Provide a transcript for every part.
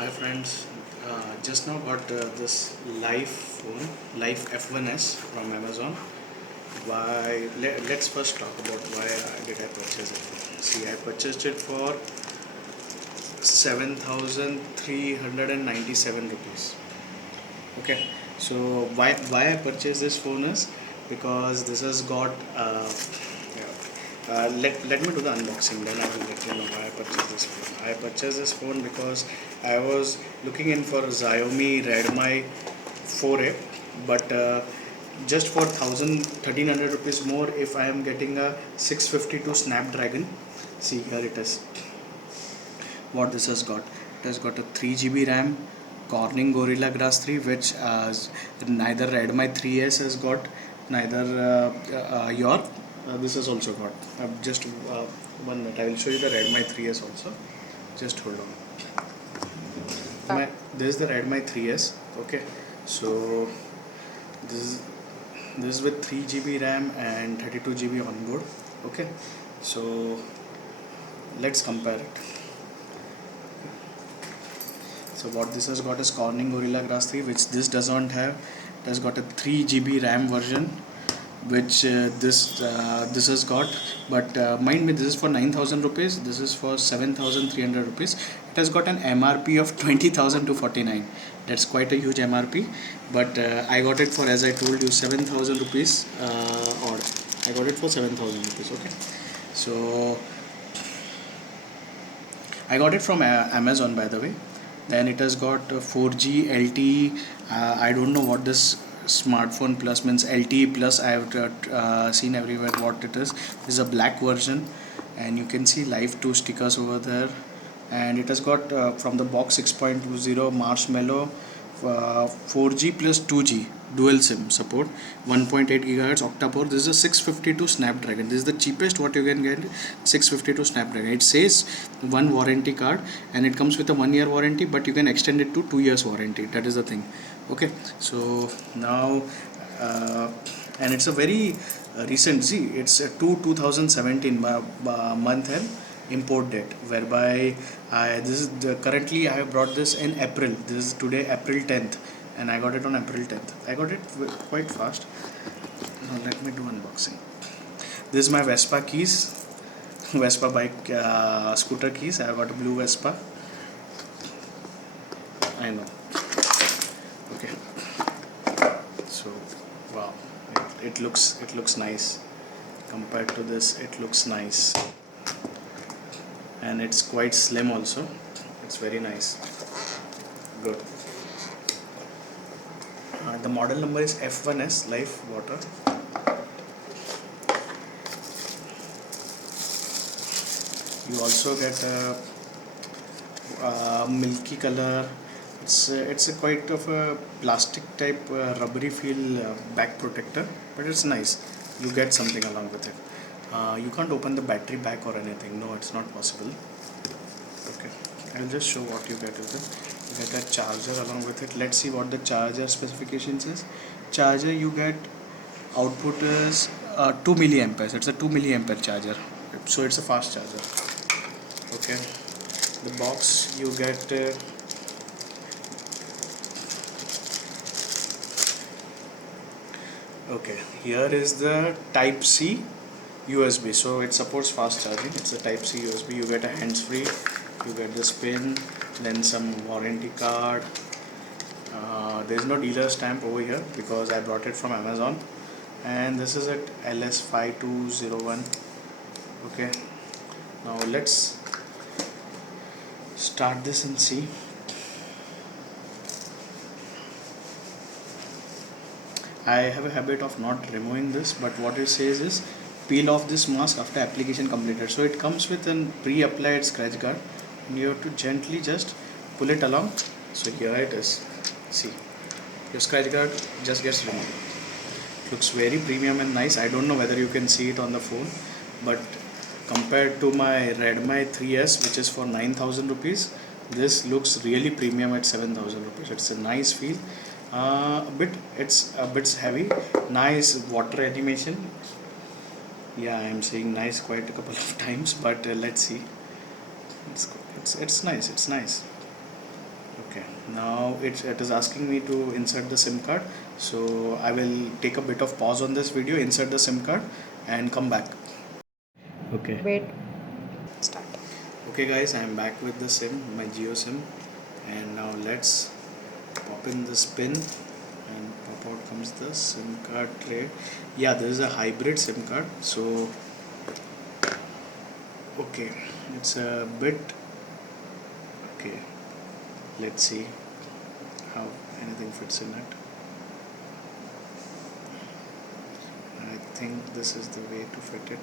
Hi friends, just now got this Life F1S from Amazon. Let's first talk about why did I purchase it for. See, I purchased it for 7,397 rupees. Okay, so why I purchased this phone is because this has got let me do the unboxing, then I will let you know why I purchased this phone. I purchased this phone because I was looking in for Xiaomi Redmi 4A, but just for 1,300 rupees more, if I am getting a 652 Snapdragon. See, here it is. What this has got? It has got a 3 GB RAM, Corning Gorilla Glass 3, which neither Redmi 3S has got, neither your this has also got. Just 1 minute, I will show you the Redmi 3S also. Just hold on. This is the Redmi 3S. Okay, so this is this is with 3 GB RAM and 32 GB onboard. Okay, so let's compare it. So what this has got is Corning Gorilla Glass 3, which this does not have. It has got a 3 GB RAM version, which this has got. But mind me, this is for 9,000 rupees. This is for 7,300 rupees. It has got an MRP of 20,249. That's quite a huge MRP. But I got it for, as I told you, 7,000 rupees odd. I got it for 7,000 rupees. Okay, so I got it from Amazon, by the way. Then it has got 4G LTE. I don't know what this smartphone plus means. LTE plus I have seen everywhere what it is. This is a black version, and you can see Live 2 stickers over there. And it has got from the box 6.20 Marshmallow, 4G plus 2G dual SIM support, 1.8 gigahertz octa-core. This is a 652 Snapdragon. This is the cheapest what you can get. 652 Snapdragon. It says one warranty card, and it comes with a 1 year warranty, but you can extend it to 2 years warranty. That is the thing. Okay, so now and it's a very recent. See, it's a 2017 month and import date, whereby currently I have brought this in April. This is today April 10th, and I got it on April 10th. I got it quite fast. Now let me do unboxing. This is my Vespa keys, Vespa bike scooter keys. I have got a blue Vespa. I know. Okay. So wow, it looks nice. Compared to this, it looks nice, and it's quite slim also. It's very nice. Good. The model number is F1S Life Water. You also get a milky color. It's a quite of a plastic type rubbery feel back protector, but it's nice. You get something along with it. You can't open the battery back or anything. No, it's not possible. Okay, I'll just show what you get with it. You get a charger along with it. Let's see what the charger specifications is. Charger, you get output is 2 milliamperes. It's a 2 milliampere charger, so it's a fast charger. Okay, the box you get okay, here is the type C USB, so it supports fast charging. It's a type C USB. You get a hands free, you get the pin, then some warranty card. There is no dealer stamp over here because I brought it from Amazon, and this is at LS5201. Okay, now let's start this and see. I have a habit of not removing this, but what it says is peel off this mask after application completed. So it comes with a pre-applied scratch guard, and you have to gently just pull it along. So here it is. See, your scratch guard just gets removed. It looks very premium and nice. I don't know whether you can see it on the phone, but compared to my Redmi 3S, which is for 9,000 rupees, this looks really premium at 7,000 rupees. It's a nice feel. It's a bit heavy. Nice water animation. Yeah, I'm saying nice quite a couple of times, but let's see. It's nice. It's nice. Okay, now it is asking me to insert the SIM card. So I will take a bit of pause on this video, insert the SIM card, and come back. Okay. Wait. Start. Okay, guys, I am back with the SIM, my Jio SIM, and now let's pop in this pin, and pop out comes the SIM card tray. Yeah, this is a hybrid SIM card. So okay, it's a bit okay. Let's see how anything fits in it. I think this is the way to fit it.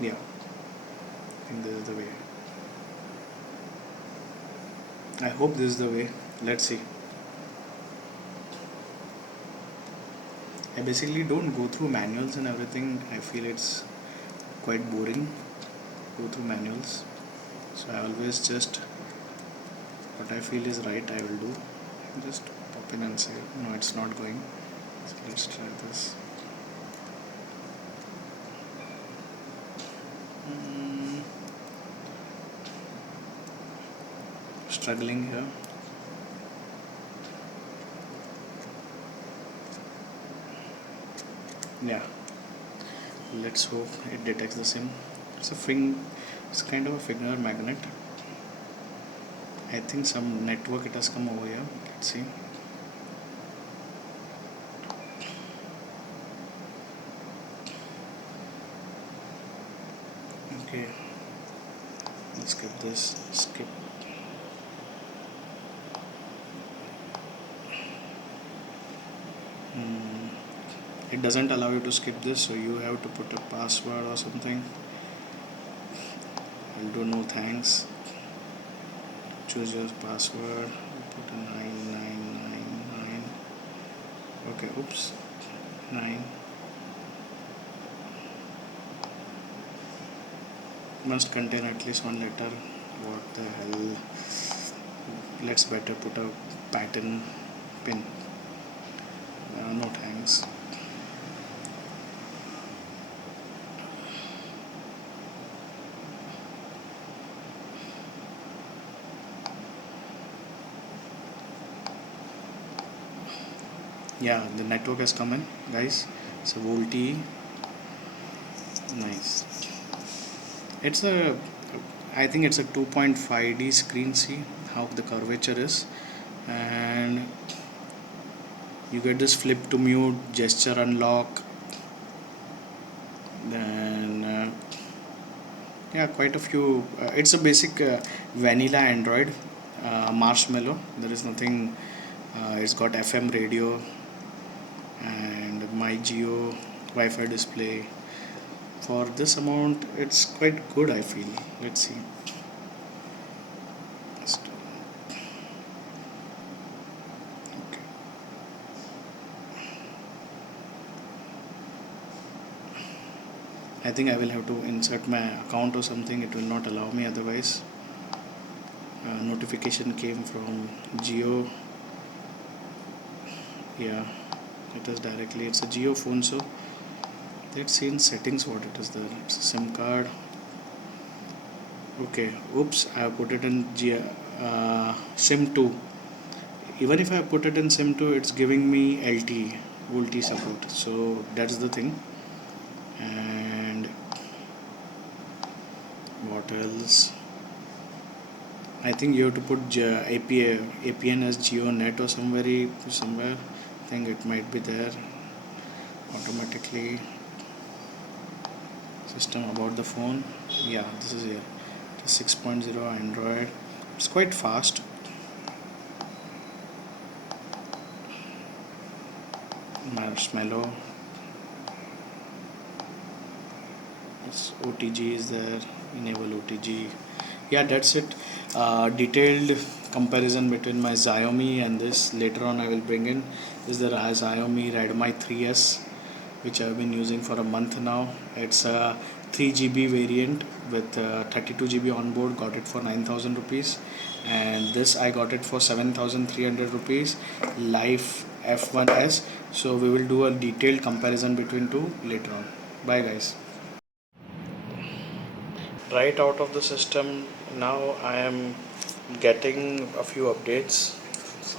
Yeah, I think this is the way. I hope this is the way. Let's see. I basically don't go through manuals and everything. I feel it's quite boring. Go through manuals. So I always just what I feel is right I will do. Just pop in and say no, it's not going. So let's try this. Mm, Struggling here. Yeah, let's hope it detects the SIM. It's kind of a finger magnet. I think some network it has come over here. Let's see. Okay, let's skip this. Skip. Hmm. It doesn't allow you to skip this, so you have to put a password or something. I'll do no thanks. Choose your password. Put a 9999. Okay, oops. 9. Must contain at least one letter. What the hell? Let's better put a pattern pin. No thanks. Yeah, the network has come in, guys. So VoLTE, nice. It's a, I think it's a 2.5D screen. See how the curvature is, and you get this flip to mute, gesture unlock, then yeah, quite a few. It's a basic vanilla Android Marshmallow. There is nothing. It's got FM radio and my Geo Wi-Fi display. For this amount, it's quite good. I feel. Let's see. Okay. I think I will have to insert my account or something. It will not allow me otherwise. Notification came from Geo. Yeah, it is directly. It's a Geo phone, so let's see in settings what it is there. It's a SIM card. Okay, oops, I put it in SIM 2. Even if I put it in SIM 2, it's giving me LTE, VoLTE support. So that's the thing. And what else? I think you have to put APN as GeoNet or somewhere. I think it might be there automatically. System about the phone. Yeah, this is here. 6.0 Android. It's quite fast. Marshmallow. It's OTG is there. Enable OTG. Yeah, that's it. Detailed comparison between my Xiaomi and this later on I will bring in. This is the Xiaomi Redmi 3S, which I've been using for a month now. It's a 3 GB variant with 32 GB on board. Got it for 9,000 rupees, and this I got it for 7,300 rupees. Life F1S. So we will do a detailed comparison between two later on. Bye, guys. right out of the system. Now I am getting a few updates.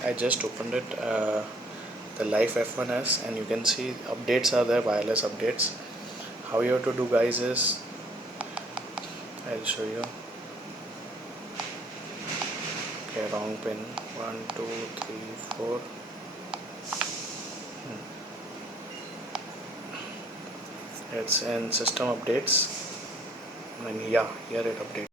I just opened it, the Life F1s, and you can see updates are there, wireless updates. How you have to do, guys, is I'll show you. Okay, wrong pin. 1 2 3 4. It's in system updates, and yeah, here it updates.